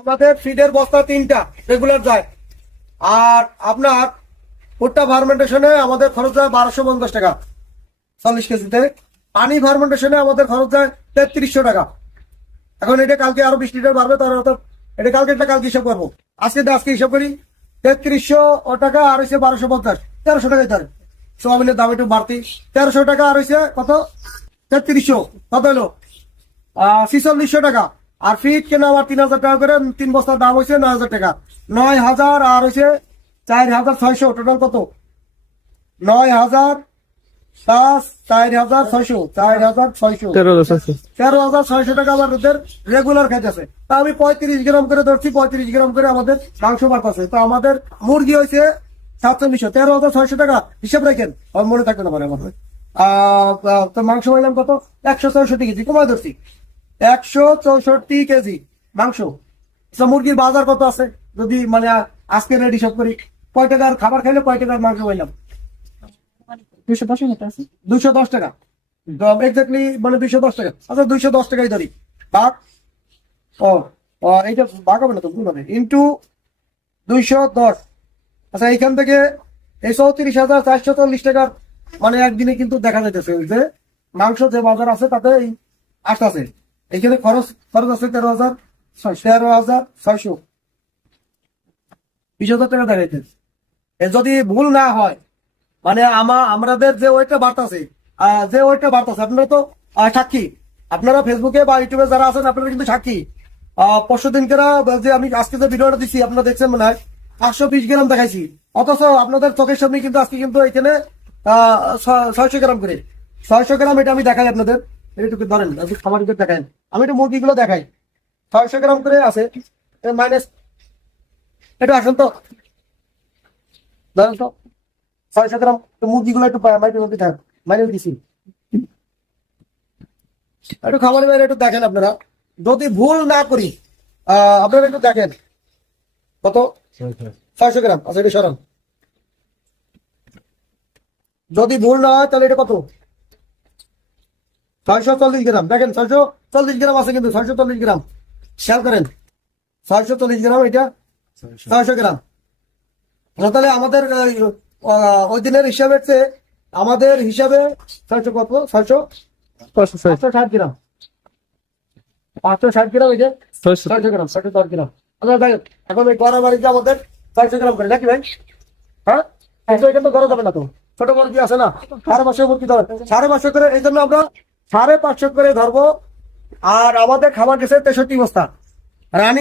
আমাদের ফিডের বস্তা 3টা রেগুলার যায়। আর আপনার ভুট্টা ফার্মেন্টেশনে আমাদের খরচ যায় 1250 টাকা 40 কেজিতে। পানি ফার্মেন্টেশনে আমাদের খরচ যায় 3300 টাকা। এখন এটা কালকে আরো 20 লিটার বাড়বে, তার অর্থ এটা কালকে হিসাব করবো। আজকে হিসাব করি 3300 টাকা আর হয়েছে 1250, 1300 টাকাই ধরে। সোয়াবিনের দাম একটু বাড়তি, 1300 টাকা আর হয়েছে কত 3300, কত হলো 4600 টাকা। আর ফিট কেনা আবার 3000 টাকা করে, 3 বস্তার দাম হয়েছে 9000 টাকা। 9000 আর হয়েছে 4600, টোটাল কত 9000 প্লাস 4600, 13,600 টাকা আমাদের রেগুলার খাইতেছে। তা আমি 35 গ্রাম করে ধরছি, 35 গ্রাম করে আমাদের মাংস বাড়তেছে। তো আমাদের মুরগি হয়েছে 4700, 13,600 টাকা হিসাব রাখেন, আমার মনে থাকবে না মানে আমার। তো মাংস হইলাম কত 164 কেজি, কমায় ধরছি 164 কেজি মাংস। মুরগির বাজার কত আছে যদি মানে আজকে রেডি সব করি, কয় টাকার খাবার খাইলে কয় টাকার মাংস পাইলাম? 210 টাকা এক্স্যাক্টলি, মানে 210 টাকা। আচ্ছা 210 টাকাই ধরি, ভাগ এইটা ভাগ হবে না তো, ভুল হবে, ইন্টু 210। আচ্ছা এইখান থেকে এই 34,440 টাকার মানে একদিনে কিন্তু দেখা যাইতেছে যে মাংস যে বাজার আছে তাতে আসতেছে। এইখানে খরচ আছে 13,600, 20,000 টাকা দেখাইতেছে। যদি ভুল না হয় মানে আমাদের যে ওয়েটটা বাড়তেছে, আপনারা তো সাক্ষী, আপনারা ফেসবুকে বা ইউটিউবে যারা আছেন আপনারা কিন্তু সাক্ষী। পরশু দিনকেরা যে আমি আজকে যে ভিডিওটা দিচ্ছি আপনারা দেখছেন মনে হয় 520 গ্রাম দেখাইছি, অথচ আপনাদের চোখের সামনে কিন্তু আজকে কিন্তু এখানে 600 গ্রাম করে, 600 গ্রাম এটা আমি দেখাই আপনাদের। এইটুকু ধরেন খাবার দেখাই, আমি একটু মুরগিগুলো দেখাই। 600 গ্রাম করে আছে মাইনাস, এটা আসেন তো ধরেন তো 600 গ্রাম মুরগিগুলো একটু মাইনে দিছি। একটু খাবারের বাইরে একটু দেখেন আপনারা, যদি ভুল না করি আপনারা একটু দেখেন কত 600 গ্রাম। আচ্ছা এটা সরান, যদি ভুল না হয় তাহলে এটা কত 640 গ্রাম। দেখেন 640 গ্রাম আছে কিন্তু, 640 গ্রাম খেয়াল করেন, 640 গ্রাম এটা 600 গ্রাম। তাহলে আমাদের ওই দিনের হিসাবে আমাদের হিসাবে 600 কত 560 গ্রাম, 560 গ্রাম এই যে 600 গ্রাম, 610 গ্রাম। আচ্ছা দেখেন এখন ওই গড়া বাড়িতে আমাদের 600 গ্রাম করে নাকি ভাই? হ্যাঁ কিন্তু এটা তো গড়া যাবে না তো, ছোট মুরগি আছে না 550 মুরগি ধরে 550 করে, এই জন্য আমরা 550 করে ধরবো। আর আমাদের খাবার গেছে 63 বস্তা রানিং।